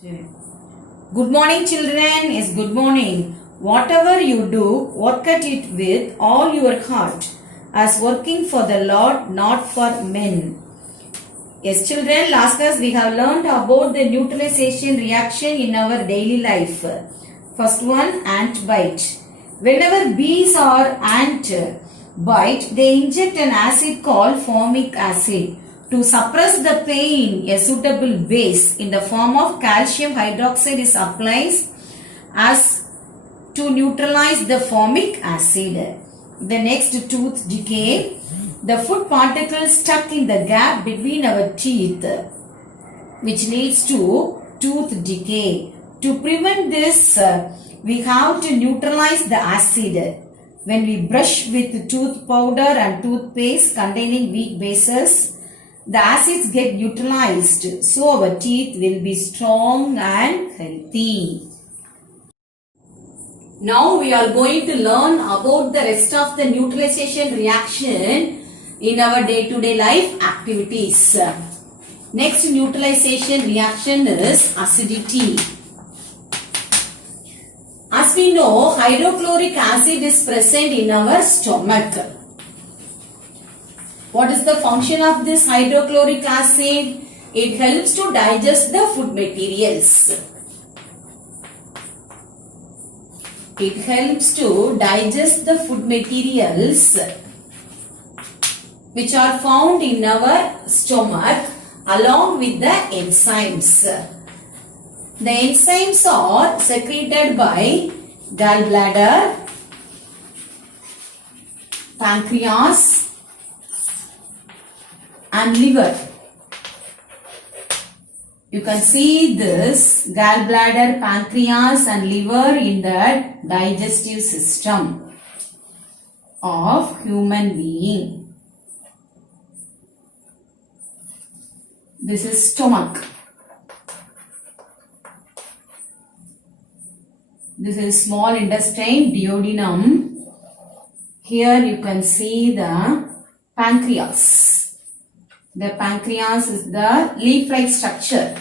Good morning, children. Yes, good morning. Whatever you do, work at it with all your heart, as working for the Lord, not for men. Yes, children, last class we have learned about the neutralization reaction in our daily life. First one, ant bite. Whenever bees or ant bite, they inject an acid called formic acid. To suppress the pain, a suitable base in the form of calcium hydroxide is applied as to neutralize the formic acid. The next, tooth decay. The food particles stuck in the gap between our teeth, which leads to tooth decay. To prevent this, we have to neutralize the acid. When we brush with tooth powder and toothpaste containing weak bases, the acids get neutralized, so our teeth will be strong and healthy. Now we are going to learn about the rest of the neutralization reaction in our day-to-day life activities. Next neutralization reaction is acidity. As we know, hydrochloric acid is present in our stomach. What is the function of this hydrochloric acid? It helps to digest the food materials. It helps to digest the food materials which are found in our stomach along with the enzymes. The enzymes are secreted by gallbladder, pancreas, and liver. You can see this gallbladder, pancreas and liver in the digestive system of human being. This is stomach. This is small intestine, duodenum. Here you can see the pancreas. The pancreas is the leaf-like structure.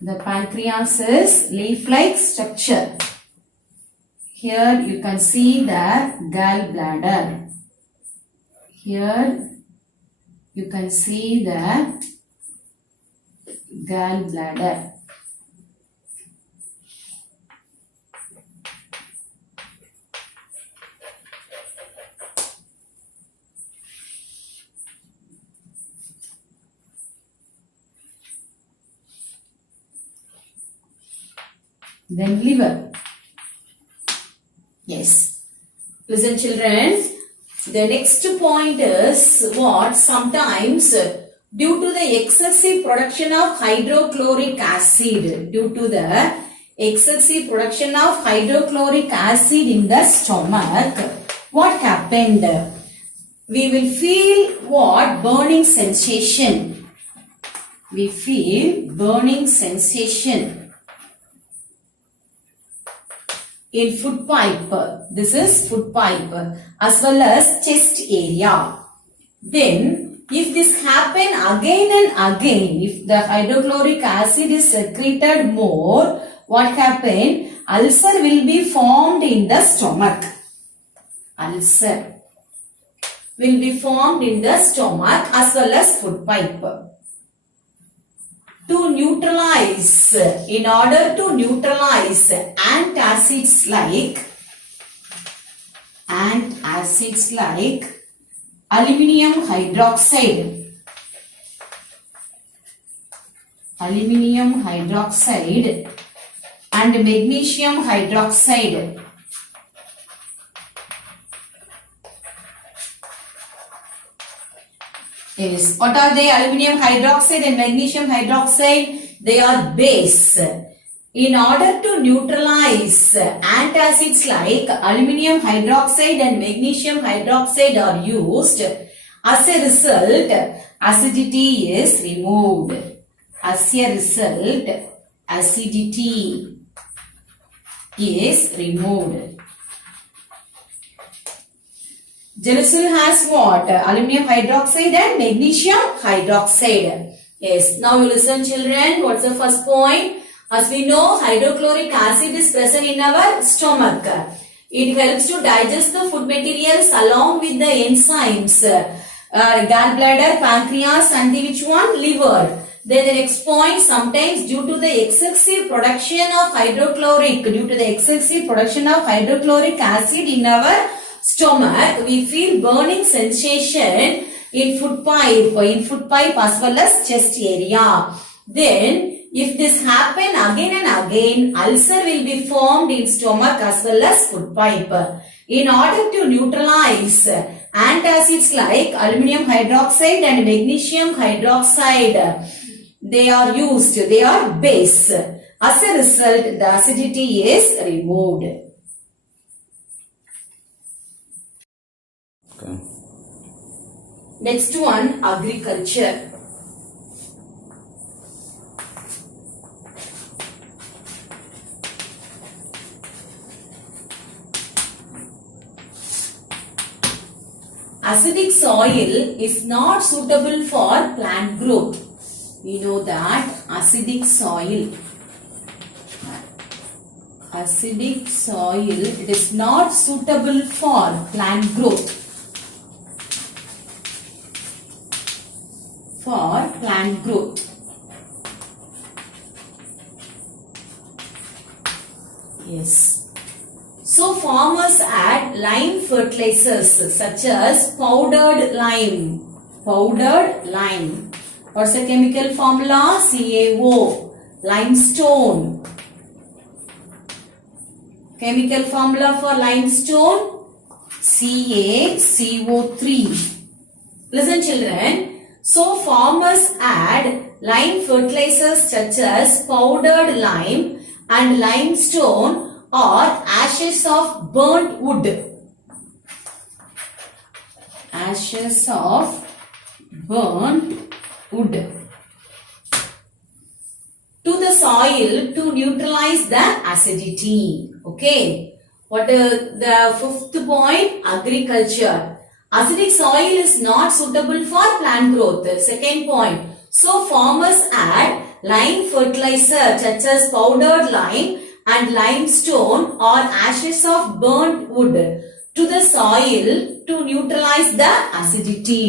The pancreas is leaf-like structure. Here you can see the gallbladder. Here you can see the gallbladder. Then liver. Yes. Listen, children. The next point is what? Sometimes due to the excessive production of hydrochloric acid, in the stomach, what happened? We will feel what? Burning sensation. We feel burning sensation in food pipe. This is food pipe, as well as chest area. Then if this happen again and again, if the hydrochloric acid is secreted more, what happen? Ulcer will be formed in the stomach. Ulcer will be formed in the stomach as well as food pipe. To neutralize, in order to neutralize antacids like aluminium hydroxide and magnesium hydroxide, yes, what are they? Aluminium hydroxide and magnesium hydroxide, they are base. In order to neutralize antacids like aluminium hydroxide and magnesium hydroxide are used, as a result, acidity is removed. As a result, acidity is removed. Glycerol has what? Aluminium hydroxide and magnesium hydroxide. Yes. Now you listen, children. What's the first point? As we know, hydrochloric acid is present in our stomach. It helps to digest the food materials along with the enzymes. Gallbladder, pancreas, and the which one? Liver. Then the next point, sometimes due to the excessive production of hydrochloric acid in our stomach, we feel burning sensation in food pipe as well as chest area. Then if this happen again and again, ulcer will be formed in stomach as well as food pipe. In order to neutralize antacids like aluminum hydroxide and magnesium hydroxide, they are used, they are base. As a result, the acidity is removed. Okay. Next one, agriculture. Acidic soil is not suitable for plant growth. We know that acidic soil it is not suitable for plant growth. Yes. So farmers add lime fertilizers such as powdered lime. What's the chemical formula? CaO. Limestone. Chemical formula for limestone? CaCO3. Listen, children. So farmers add lime fertilizers such as powdered lime and limestone or ashes of burnt wood. To the soil to neutralize the acidity. Okay. What is the fifth point? Agriculture. Acidic soil is not suitable for plant growth. Second point. So farmers add lime fertilizer such as powdered lime and limestone or ashes of burnt wood to the soil to neutralize the acidity.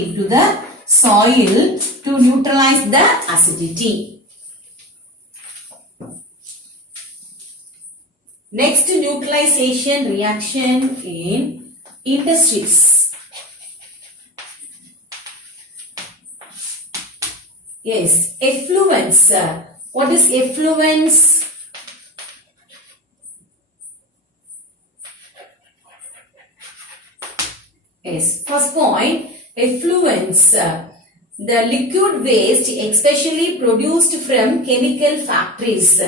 Next, neutralization reaction in industries. Yes, effluents. What is effluents? Yes, first point, effluents. The liquid waste especially produced from chemical factories.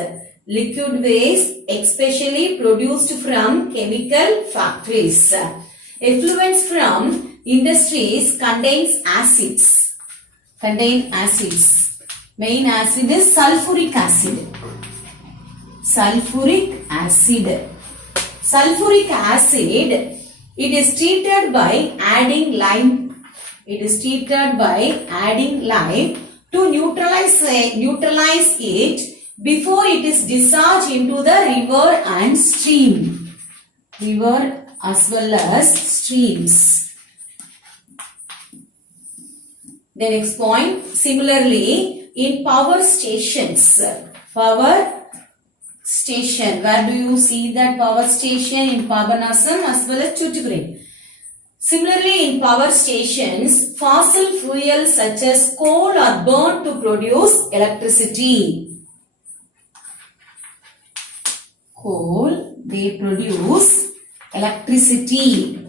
Effluents from industries contain acids. Main acid is sulfuric acid. Sulfuric acid, it is treated by adding lime. To neutralize it before it is discharged into the river and stream. River as well as streams. The next point, similarly in power stations. Where do you see that power station? In Papanasam as well as Tuticorin. Similarly, in power stations, fossil fuels such as coal are burnt to produce electricity. They produce electricity.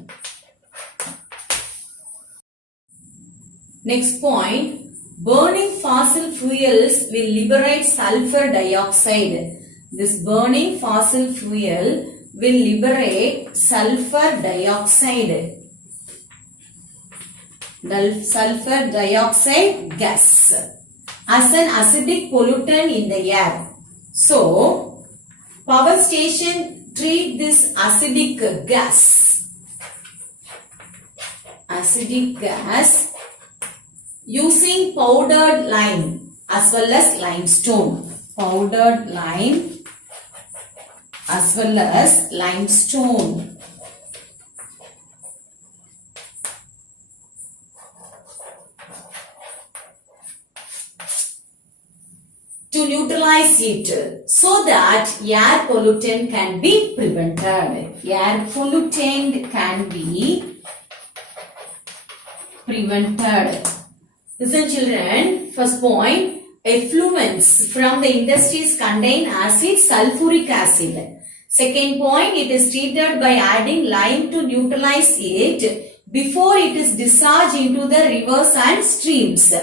Next point, burning fossil fuels will liberate sulfur dioxide. This burning fossil fuel will liberate sulfur dioxide. The sulfur dioxide gas as an acidic pollutant in the air. So, power station treat this acidic gas using powdered lime. as well as limestone. Powdered lime as well as limestone. To neutralize it so that air pollutant can be prevented. Air pollutant can be prevented. Listen children, first point, effluents from the industries contain acid sulfuric acid. Second point, it is treated by adding lime to neutralize it before it is discharged into the rivers and streams.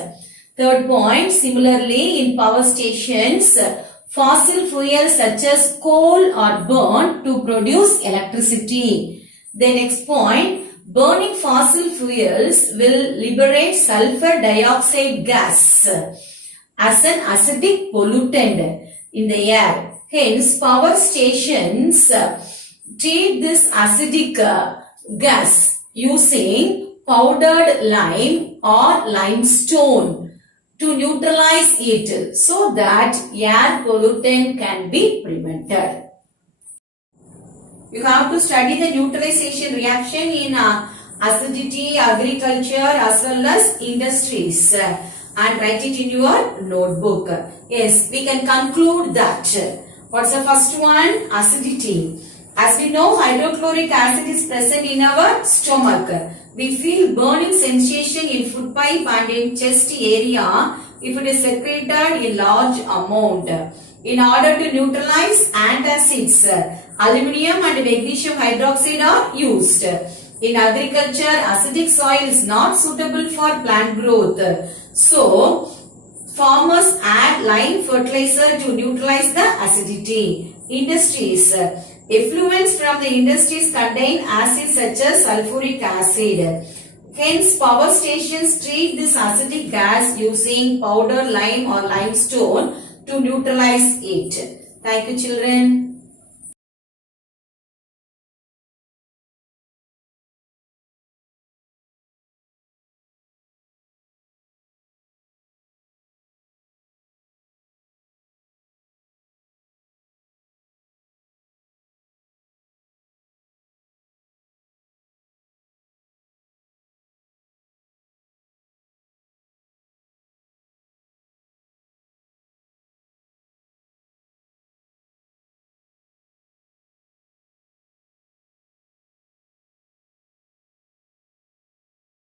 Third point, similarly in power stations, fossil fuels such as coal are burned to produce electricity. The next point, burning fossil fuels will liberate sulfur dioxide gas as an acidic pollutant in the air. Hence, power stations treat this acidic gas using powdered lime or limestone to neutralize it so that air pollutant can be prevented. You have to study the neutralization reaction in acidity, agriculture as well as industries and write it in your notebook. Yes, we can conclude that. What's the first one? Acidity. As we know, hydrochloric acid is present in our stomach. We feel burning sensation in food pipe and in chest area if it is secreted in large amount. In order to neutralize antacids, aluminium and magnesium hydroxide are used. In agriculture, acidic soil is not suitable for plant growth. So, farmers add lime fertilizer to neutralize the acidity. Industries. Effluents from the industries contain acids such as sulfuric acid. Hence, power stations treat this acidic gas using powder lime or limestone to neutralize it. Thank you, children.